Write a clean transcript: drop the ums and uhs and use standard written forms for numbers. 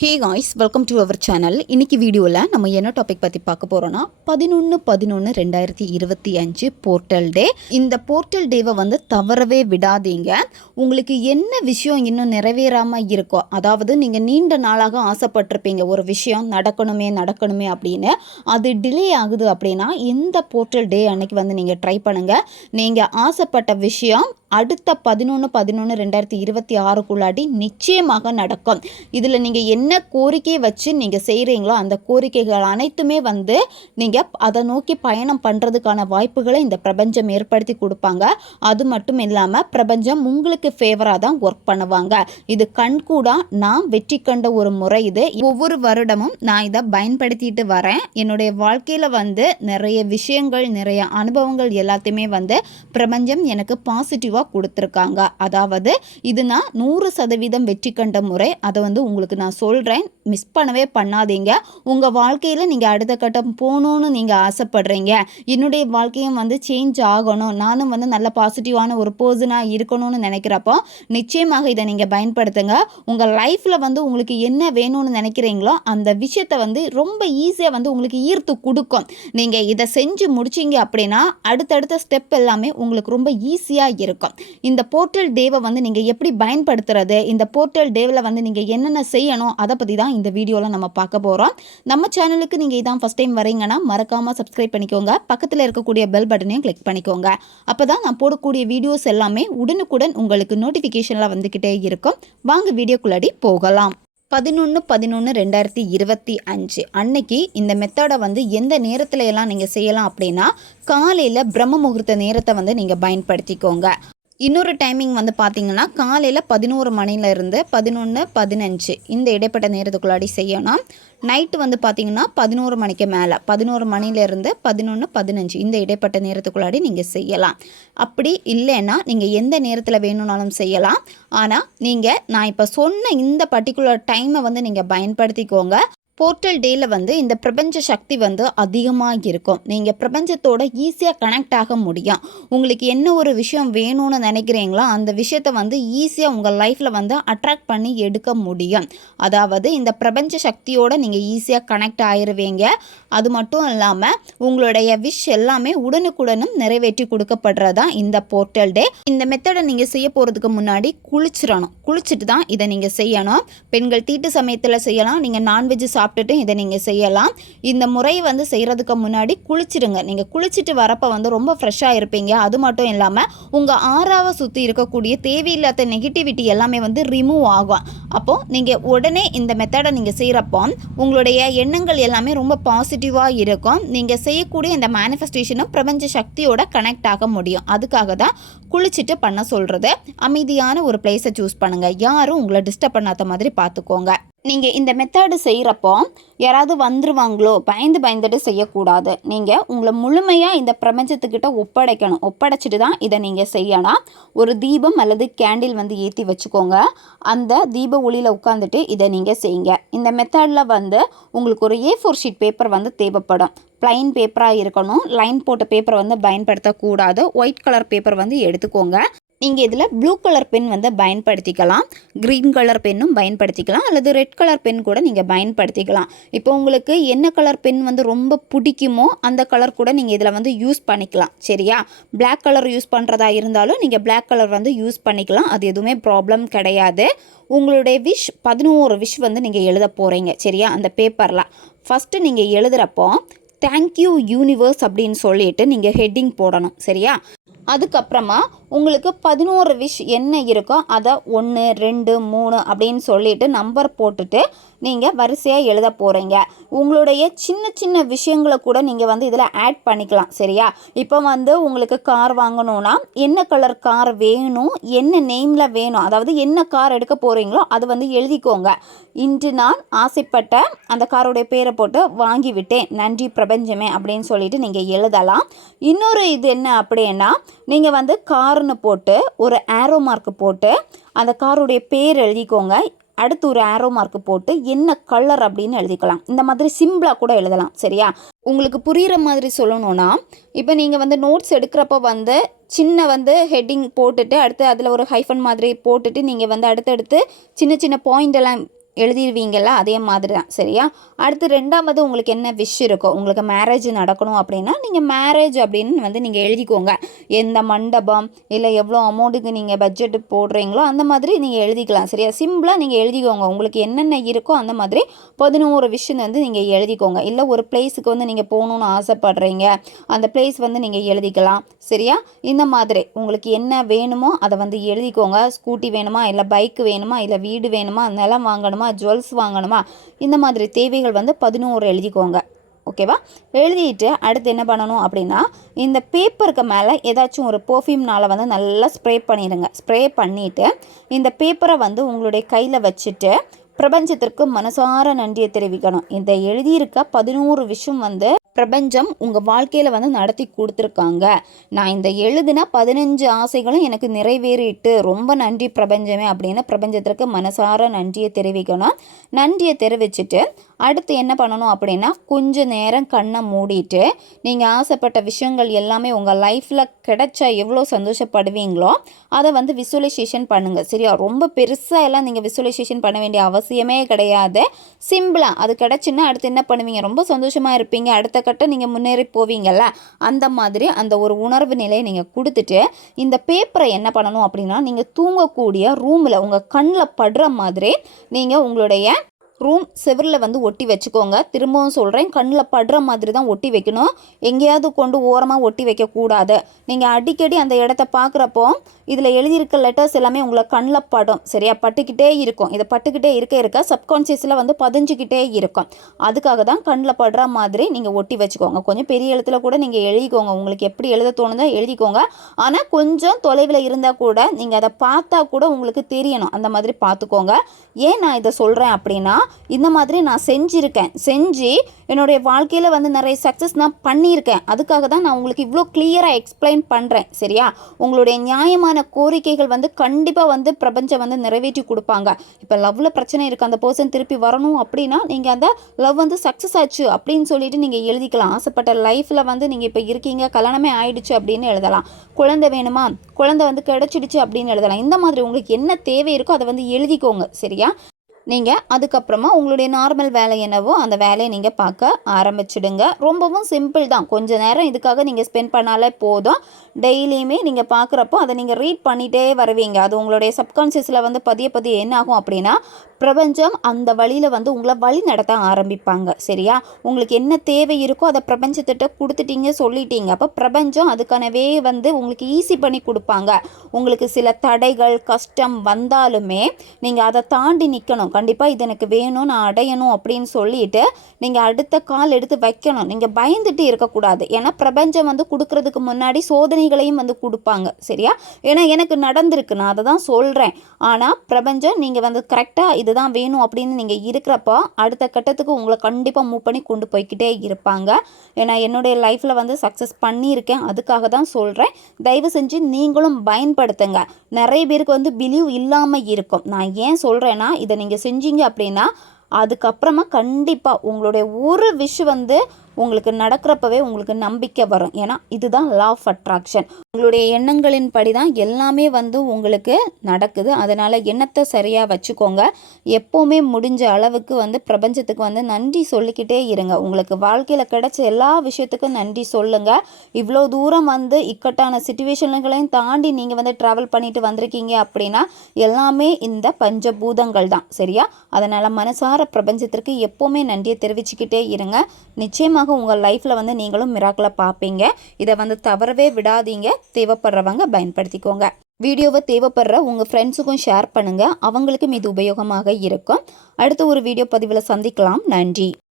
Hey guys, welcome to our channel. இன்றைக்கி வீடியோவில் நம்ம என்ன டாபிக் பற்றி பார்க்க போகிறோன்னா 11/11/2025 போர்ட்டல் டே. இந்த போர்ட்டல் டேவை வந்து தவறவே விடாதீங்க. உங்களுக்கு என்ன விஷயம் இன்னும் நிறைவேறாமல் இருக்கோ, அதாவது நீங்கள் நீண்ட நாளாக ஆசைப்பட்டிருப்பீங்க ஒரு விஷயம் நடக்கணுமே அப்படின்னு, அது டிலே ஆகுது அப்படின்னா இந்த போர்ட்டல் டே அன்னைக்கு வந்து நீங்கள் ட்ரை பண்ணுங்கள். நீங்கள் ஆசைப்பட்ட விஷயம் அடுத்த 11/11/2026க்குள்ளாடி நிச்சயமாக நடக்கும். இதில் நீங்கள் என்ன கோரிக்கையை வச்சு நீங்கள் செய்கிறீங்களோ அந்த கோரிக்கைகள் அனைத்துமே வந்து நீங்கள் அதை நோக்கி பயணம் பண்ணுறதுக்கான வாய்ப்புகளை இந்த பிரபஞ்சம் ஏற்படுத்தி கொடுப்பாங்க. அது மட்டும் இல்லாமல் பிரபஞ்சம் உங்களுக்கு ஃபேவராக தான் ஒர்க் பண்ணுவாங்க. இது கண்கூடா நான் வெற்றி கண்ட ஒரு முறை. இது ஒவ்வொரு வருடமும் நான் இதை பயன்படுத்திட்டு வரேன். என்னுடைய வாழ்க்கையில் வந்து நிறைய விஷயங்கள், நிறைய அனுபவங்கள் எல்லாத்தையுமே வந்து பிரபஞ்சம் எனக்கு பாசிட்டிவாக கொடுத்துருக்காங்க. அதாவது இது நான் 100% வெற்றி கண்ட முறை. அதை வந்து உங்களுக்கு நான் சொல்கிறேன், மிஸ் பண்ணவே பண்ணாதீங்க. உங்கள் வாழ்க்கையில் நீங்கள் அடுத்த கட்டம் போகணுன்னு நீங்கள் ஆசைப்படுறீங்க, என்னுடைய வாழ்க்கையும் வந்து சேஞ்ச் ஆகணும், நானும் வந்து நல்ல பாசிட்டிவான ஒரு பர்சனாக இருக்கணும்னு நினைக்கிறப்போ நிச்சயமாக இதை நீங்கள் பயன்படுத்துங்க. உங்கள் லைஃப்பில் வந்து உங்களுக்கு என்ன வேணும்னு நினைக்கிறீங்களோ அந்த விஷயத்தை வந்து ரொம்ப ஈஸியாக வந்து உங்களுக்கு ஈர்த்து கொடுக்கும். நீங்கள் இதை செஞ்சு முடிச்சிங்க அப்படின்னா அடுத்தடுத்த ஸ்டெப் எல்லாமே உங்களுக்கு ரொம்ப ஈஸியாக இருக்கும். இந்த போர்ட்டல் டேவை வந்து நீங்கள் எப்படி பயன்படுத்துறது, இந்த போர்ட்டல் டேவில் வந்து நீங்கள் என்னென்ன செய்யணும், அதை பற்றி தான் இந்த வீடியோவில் நம்ம பார்க்க போகிறோம். நம்ம சேனலுக்கு நீங்கள் இதான் ஃபஸ்ட் டைம் வரீங்கன்னா மறக்காமல் சப்ஸ்கிரைப் பண்ணிக்கோங்க. பக்கத்தில் இருக்கக்கூடிய பெல் பட்டனையும் கிளிக் பண்ணிக்கோங்க. அப்போ தான் நான் போடக்கூடிய வீடியோஸ் எல்லாமே உடனுக்குடன் உங்களுக்கு நோட்டிஃபிகேஷனில் வந்துக்கிட்டே இருக்கும். வாங்க வீடியோக்குள்ளாடி போகலாம். 11/11/2025 அன்னைக்கு இந்த மெத்தடை வந்து எந்த நேரத்தில் எல்லாம் நீங்கள் செய்யலாம் அப்படின்னா, காலையில் பிரம்ம முகூர்த்த நேரத்தை வந்து நீங்கள் பயன்படுத்திக்கோங்க. இன்னொரு டைமிங் வந்து பார்த்தீங்கன்னா காலையில் 11 மணிலேருந்து 11:15 இந்த இடைப்பட்ட நேரத்துக்குள்ளாடி செய்யணும். நைட்டு வந்து பார்த்திங்கன்னா 11 மணிக்கு மேலே 11 மணிலேருந்து 11:15 இந்த இடைப்பட்ட நேரத்துக்குள்ளாடி நீங்கள் செய்யலாம். அப்படி இல்லைன்னா நீங்கள் எந்த நேரத்தில் வேணும்னாலும் செய்யலாம். ஆனால் நான் இப்போ சொன்ன இந்த பர்டிகுலர் டைமை வந்து நீங்கள் பயன்படுத்திக்கோங்க. போர்ட்டல் டேயில் வந்து இந்த பிரபஞ்ச சக்தி வந்து அதிகமாக இருக்கும். நீங்கள் பிரபஞ்சத்தோட ஈஸியாக கனெக்ட் ஆக முடியும். உங்களுக்கு என்ன ஒரு விஷயம் வேணும்னு நினைக்கிறீங்களோ அந்த விஷயத்தை வந்து ஈஸியாக உங்கள் லைஃப்பில் வந்து அட்ராக்ட் பண்ணி எடுக்க முடியும். அதாவது இந்த பிரபஞ்ச சக்தியோடு நீங்கள் ஈஸியாக கனெக்ட் ஆயிடுவீங்க. அது மட்டும் இல்லாமல் உங்களுடைய விஷ் எல்லாமே உடனுக்குடனும் நிறைவேற்றி கொடுக்கப்படுறதா இந்த போர்ட்டல் டே. இந்த மெத்தடை நீங்கள் செய்ய போகிறதுக்கு முன்னாடி குளிச்சுட்டு தான் இதை நீங்கள் செய்யணும். பெண்கள் தீட்டு சமயத்தில் செய்யலாம். நீங்கள் நான்வெஜ் சாப்பிட்டுட்டு இதை நீங்கள் செய்யலாம். இந்த முறை வந்து செய்கிறதுக்கு முன்னாடி குளிச்சிடுங்க. நீங்கள் குளிச்சுட்டு வரப்போ வந்து ரொம்ப ஃப்ரெஷ்ஷாக இருப்பீங்க. அது மட்டும் இல்லாமல் உங்கள் ஆறாவை சுற்றி இருக்கக்கூடிய தேவையில்லாத நெகட்டிவிட்டி எல்லாமே வந்து ரிமூவ் ஆகும். அப்போது நீங்கள் உடனே இந்த மெத்தடை நீங்கள் செய்கிறப்போ உங்களுடைய எண்ணங்கள் எல்லாமே ரொம்ப பாசிட்டிவாக இருக்கும். நீங்கள் செய்யக்கூடிய இந்த மேனிஃபெஸ்டேஷனும் பிரபஞ்ச சக்தியோட கனெக்ட் ஆக முடியும். அதுக்காக தான் குளிச்சுட்டு பண்ண சொல்கிறது. அமைதியான ஒரு பிளேஸை சூஸ் பண்ணுங்கள். யாரும் உங்களை டிஸ்டர்ப் பண்ணாத மாதிரி பார்த்துக்கோங்க. நீங்கள் இந்த மெத்தடு செய்கிறப்போ யாராவது வந்துருவாங்களோ பயந்துட்டு செய்யக்கூடாது. நீங்கள் உங்களை முழுமையாக இந்த பிரபஞ்சத்துக்கிட்ட ஒப்படைக்கணும். ஒப்படைச்சிட்டு தான் இதை நீங்கள் செய்யணும். ஒரு தீபம் அல்லது கேண்டில் வந்து ஏற்றி வச்சுக்கோங்க. அந்த தீப ஒளியில் உட்காந்துட்டு இதை நீங்கள் செய்யுங்க. இந்த மெத்தடில் வந்து உங்களுக்கு ஒரு A4 ஷீட் பேப்பர் வந்து தேவைப்படும். ப்ளைன் பேப்பராக இருக்கணும். லைன் போட்ட பேப்பரை வந்து பயன்படுத்தக்கூடாது. ஒயிட் கலர் பேப்பர் வந்து எடுத்துக்கோங்க. நீங்கள் இதில் ப்ளூ கலர் பென் வந்து பயன்படுத்திக்கலாம், க்ரீன் கலர் பென்னும் பயன்படுத்திக்கலாம், அல்லது ரெட் கலர் பென் கூட நீங்கள் பயன்படுத்திக்கலாம். இப்போ உங்களுக்கு என்ன கலர் பென் வந்து ரொம்ப பிடிக்குமோ அந்த கலர் கூட நீங்கள் இதில் வந்து யூஸ் பண்ணிக்கலாம். சரியா? பிளாக் கலர் யூஸ் பண்ணுறதா இருந்தாலும் நீங்கள் பிளாக் கலர் வந்து யூஸ் பண்ணிக்கலாம். அது எதுவுமே ப்ராப்ளம் கிடையாது. உங்களுடைய 11 விஷ் வந்து நீங்கள் எழுத போகிறீங்க. சரியா? அந்த பேப்பரில் ஃபஸ்ட்டு நீங்கள் எழுதுகிறப்போ தேங்க்யூ யூனிவர்ஸ் அப்படின்னு சொல்லிட்டு நீங்கள் ஹெட்டிங் போடணும். சரியா? அதுக்கப்புறமா உங்களுக்கு 11 விஷ் என்ன இருக்கோ அதை 1 2 3 அப்படின்னு சொல்லிட்டு நம்பர் போட்டுட்டு நீங்கள் வரிசையாக எழுத போகிறீங்க. உங்களுடைய சின்ன விஷயங்களை கூட நீங்கள் வந்து இதில் ஆட் பண்ணிக்கலாம். சரியா? இப்போ வந்து உங்களுக்கு கார் வாங்கணும்னா என்ன கலர் கார் வேணும், என்ன நேமில் வேணும், அதாவது என்ன கார் எடுக்க போகிறீங்களோ அது வந்து எழுதிக்கோங்க. இன்று நான் ஆசைப்பட்ட அந்த காரோடைய பேரை போட்டு வாங்கிவிட்டேன், நன்றி பிரபஞ்சமே அப்படின்னு சொல்லிட்டு நீங்கள் எழுதலாம். இன்னொரு இது என்ன அப்படின்னா, நீங்கள் வந்து கார்னு போட்டு ஒரு ஆரோ மார்க் போட்டு அந்த காருடைய பேர் எழுதிக்கோங்க. அடுத்து ஒரு ஆரோ மார்க் போட்டு என்ன கலர் அப்படின்னு எழுதிக்கலாம். இந்த மாதிரி சிம்பிளாக கூட எழுதலாம். சரியா? உங்களுக்கு புரிகிற மாதிரி சொல்லணும்னா, இப்போ நீங்கள் வந்து நோட்ஸ் எடுக்கிறப்ப வந்து சின்ன வந்து ஹெட்டிங் போட்டுட்டு அடுத்து அதில் ஒரு ஹைஃபன் மாதிரி போட்டுட்டு நீங்கள் வந்து அடுத்தடுத்து சின்ன பாயிண்ட் எல்லாம் எழுதிடுவீங்கள்ல, அதே மாதிரி தான். சரியா? அடுத்து 2வது உங்களுக்கு என்ன விஷ் இருக்கோ, உங்களுக்கு மேரேஜ் நடக்கணும் அப்படின்னா நீங்கள் மேரேஜ் அப்படின்னு வந்து நீங்கள் எழுதிக்கோங்க. எந்த மண்டபம் இல்லை எவ்வளோ அமௌண்ட்டுக்கு நீங்கள் பட்ஜெட்டு போடுறீங்களோ அந்த மாதிரி நீங்கள் எழுதிக்கலாம். சரியா? சிம்பிளாக நீங்கள் எழுதிக்கோங்க. உங்களுக்கு என்னென்ன இருக்கோ அந்த மாதிரி 11 விஷயம் வந்து நீங்கள் எழுதிக்கோங்க. இல்லை ஒரு பிளேஸுக்கு வந்து நீங்கள் போகணுன்னு ஆசைப்படுறீங்க, அந்த பிளேஸ் வந்து நீங்கள் எழுதிக்கலாம். சரியா? இந்த மாதிரி உங்களுக்கு என்ன வேணுமோ அதை வந்து எழுதிக்கோங்க. ஸ்கூட்டி வேணுமா, இல்லை பைக் வேணுமா, இல்லை வீடு வேணுமா, நிலம் வாங்கணுமா, ஜுவல்ஸ் வாங்கணுமா, இந்த மாதிரி தேவைகள் வந்து 11 எழுதிக்கோங்க. ஓகேவா? எழுதிட்டு அடுத்து என்ன பண்ணணும் அப்படின்னா, இந்த பேப்பருக்கு மேலே ஏதாச்சும் ஒரு பெர்ஃப்யூம்னால் வந்து நல்லா ஸ்ப்ரே பண்ணிடுங்க. ஸ்ப்ரே பண்ணிவிட்டு இந்த பேப்பரை வந்து உங்களுடைய கையில் வச்சுட்டு பிரபஞ்சத்திற்கு மனசார நன்றியை தெரிவிக்கணும். இந்த எழுதியிருக்க 11 விஷயம் வந்து பிரபஞ்சம் உங்கள் வாழ்க்கையில் வந்து நடத்தி கொடுத்துருக்காங்க. நான் இந்த எழுதின 15 ஆசைகளும் எனக்கு நிறைவேறிட்டு ரொம்ப நன்றி பிரபஞ்சமே அப்படின்னு பிரபஞ்சத்திற்கு மனசார நன்றியை தெரிவிக்கணும். நன்றியை தெரிவிச்சுட்டு அடுத்து என்ன பண்ணணும் அப்படின்னா, கொஞ்சம் நேரம் கண்ணை மூடிட்டு நீங்கள் ஆசைப்பட்ட விஷயங்கள் எல்லாமே உங்கள் லைஃப்பில் கிடைச்சா எவ்வளோ சந்தோஷப்படுவீங்களோ அதை வந்து விசுவலைசேஷன் பண்ணுங்கள். சரியா? ரொம்ப பெருசாக எல்லாம் நீங்கள் விசுவலைசேஷன் பண்ண வேண்டிய அவசியமே கிடையாது. சிம்பிளாக அது கிடச்சுன்னா அடுத்து என்ன பண்ணுவீங்க, ரொம்ப சந்தோஷமாக இருப்பீங்க. அடுத்த கட்டம் நீங்கள் முன்னேறி போவீங்கள்ல, அந்த மாதிரி அந்த ஒரு உணர்வு நிலையை நீங்கள் கொடுத்துட்டு இந்த பேப்பரை என்ன பண்ணணும் அப்படின்னா, நீங்கள் தூங்கக்கூடிய ரூமில் உங்கள் கண்ணில் படுற மாதிரி நீங்கள் உங்களுடைய ரூம் செவரில் வந்து ஒட்டி வச்சுக்கோங்க. திரும்பவும் சொல்கிறேன், கண்ணில் படுற மாதிரி தான் ஒட்டி வைக்கணும். எங்கேயாவது கொண்டு ஓரமாக ஒட்டி வைக்கக்கூடாது. நீங்கள் அடிக்கடி அந்த இடத்த பார்க்குறப்போ இதில் எழுதியிருக்க லெட்டர்ஸ் எல்லாமே உங்களை கண்ணில் படும். சரியா? பட்டுக்கிட்டே இருக்கும். இதை பட்டுக்கிட்டே இருக்க சப்கான்ஷியஸில் வந்து பதிஞ்சுக்கிட்டே இருக்கும். அதுக்காக தான் கண்ணில் படுற மாதிரி நீங்கள் ஒட்டி வச்சுக்கோங்க. கொஞ்சம் பெரிய எழுத்தில் கூட நீங்கள் எழுதிக்கோங்க. உங்களுக்கு எப்படி எழுத தோணுதோ எழுதிக்கோங்க. ஆனால் கொஞ்சம் தொலைவில் இருந்தால் கூட நீங்கள் அதை பார்த்தா கூட உங்களுக்கு தெரியணும். அந்த மாதிரி பார்த்துக்கோங்க. ஏன் நான் இதை சொல்கிறேன் அப்படின்னா, இந்த மாதிரி நான் செஞ்சு என்னுடைய வாழ்க்கையில் வந்து நிறைய சக்ஸஸ் நான் பண்ணியிருக்கேன். அதுக்காக தான் நான் உங்களுக்கு இவ்வளோ கிளியராக எக்ஸ்பிளைன் பண்ணுறேன். சரியா? உங்களுடைய நியாயமான கோரிக்கைகள் வந்து கண்டிப்பாக வந்து பிரபஞ்சம் வந்து நிறைவேற்றி கொடுப்பாங்க. இப்போ லவ்வில் பிரச்சனை இருக்குது, அந்த பர்சன் திருப்பி வரணும் அப்படின்னா நீங்கள் அந்த லவ் வந்து சக்ஸஸ் ஆச்சு அப்படின்னு சொல்லிட்டு நீங்கள் எழுதிக்கலாம். ஆசைப்பட்ட லைஃப்பில் வந்து நீங்கள் இப்போ இருக்கீங்க, கல்யாணமே ஆயிடுச்சு அப்படின்னு எழுதலாம். குழந்தை வேணுமா, குழந்தை வந்து கிடைச்சிடுச்சு அப்படின்னு எழுதலாம். இந்த மாதிரி உங்களுக்கு என்ன தேவை இருக்கோ அதை வந்து எழுதிக்கோங்க. சரியா? நீங்கள் அதுக்கப்புறமா உங்களுடைய நார்மல் வேலை என்னவோ அந்த வேலையை நீங்கள் பார்க்க ஆரம்பிச்சிடுங்க. ரொம்பவும் சிம்பிள் தான். கொஞ்சம் நேரம் இதுக்காக நீங்கள் ஸ்பெண்ட் பண்ணாலே போதும். டெய்லியுமே நீங்கள் பார்க்குறப்போ அதை நீங்கள் ரீட் பண்ணிகிட்டே வருவீங்க. அது உங்களுடைய சப்கான்ஷியஸில் வந்து பதிய என்ன ஆகும் அப்படின்னா, பிரபஞ்சம் அந்த வழியில் வந்து உங்களை வழி நடத்த ஆரம்பிப்பாங்க. சரியா? உங்களுக்கு என்ன தேவை இருக்கோ அதை பிரபஞ்சத்திட்ட கொடுத்துட்டீங்க, சொல்லிட்டீங்க. அப்போ பிரபஞ்சம் அதுக்கானவே வந்து உங்களுக்கு ஈஸி பண்ணி கொடுப்பாங்க. உங்களுக்கு சில தடைகள் கஷ்டம் வந்தாலுமே நீங்கள் அதை தாண்டி நிற்கணும். கண்டிப்பாக இது எனக்கு வேணும், நான் அடையணும் அப்படின்னு சொல்லிட்டு நீங்கள் அடுத்த கால் எடுத்து வைக்கணும். நீங்கள் பயந்துட்டு இருக்கக்கூடாது. ஏன்னா பிரபஞ்சம் வந்து கொடுக்கறதுக்கு முன்னாடி சோதனைகளையும் வந்து கொடுப்பாங்க. சரியா? ஏன்னா எனக்கு நடந்திருக்கு, நான் அதை தான் சொல்கிறேன். ஆனால் பிரபஞ்சம் நீங்கள் வந்து கரெக்டாக இதுதான் வேணும் அப்படின்னு நீங்கள் இருக்கிறப்போ அடுத்த கட்டத்துக்கு உங்களை கண்டிப்பாக மூவ் பண்ணி கொண்டு போய்கிட்டே இருப்பாங்க. ஏன்னா என்னுடைய லைஃப்பில் வந்து சக்ஸஸ் பண்ணியிருக்கேன். அதுக்காக தான் சொல்கிறேன். தயவு செஞ்சு நீங்களும் பயன்படுத்துங்க. நிறைய பேருக்கு வந்து பிலீவ் இல்லாமல் இருக்கும். நான் ஏன் சொல்கிறேன்னா, இதை நீங்கள் செஞ்சீங்க அப்படின்னா அதுக்கப்புறமா கண்டிப்பாக உங்களுடைய ஒரு விஷயம் வந்து உங்களுக்கு நடக்கிறப்பவே உங்களுக்கு நம்பிக்கை வரும். ஏன்னா இதுதான் லா ஆஃப் அட்ராக்ஷன். உங்களுடைய எண்ணங்களின் படி தான் எல்லாமே வந்து உங்களுக்கு நடக்குது. அதனால் எண்ணத்தை சரியாக வச்சுக்கோங்க. எப்போவுமே முடிஞ்ச அளவுக்கு வந்து பிரபஞ்சத்துக்கு வந்து நன்றி சொல்லிக்கிட்டே இருங்க. உங்களுக்கு வாழ்க்கையில் கிடைச்ச எல்லா விஷயத்துக்கும் நன்றி சொல்லுங்கள். இவ்வளோ தூரம் வந்து இக்கட்டான சிச்சுவேஷன்களையும் தாண்டி நீங்கள் வந்து ட்ராவல் பண்ணிட்டு வந்திருக்கீங்க அப்படின்னா எல்லாமே இந்த பஞ்சபூதங்கள் தான். சரியா? அதனால் மனசார பிரபஞ்சத்திற்கு எப்போவுமே நன்றியை தெரிவிச்சுக்கிட்டே இருங்க. நிச்சயமாக உங்கள் லைஃப்பில் வந்து நீங்களும் மிராக்கிளை பார்ப்பீங்க. இதை வந்து தவறவே விடாதீங்க. தேவைப்படுறவங்க பயன்படுத்திக்கோங்க. வீடியோவை தேவைப்படுற உங்கள் ஃப்ரெண்ட்ஸுக்கும் ஷேர் பண்ணுங்கள். அவங்களுக்கும் இது உபயோகமாக இருக்கும். அடுத்த ஒரு வீடியோ பதிவில் சந்திக்கலாம். நன்றி.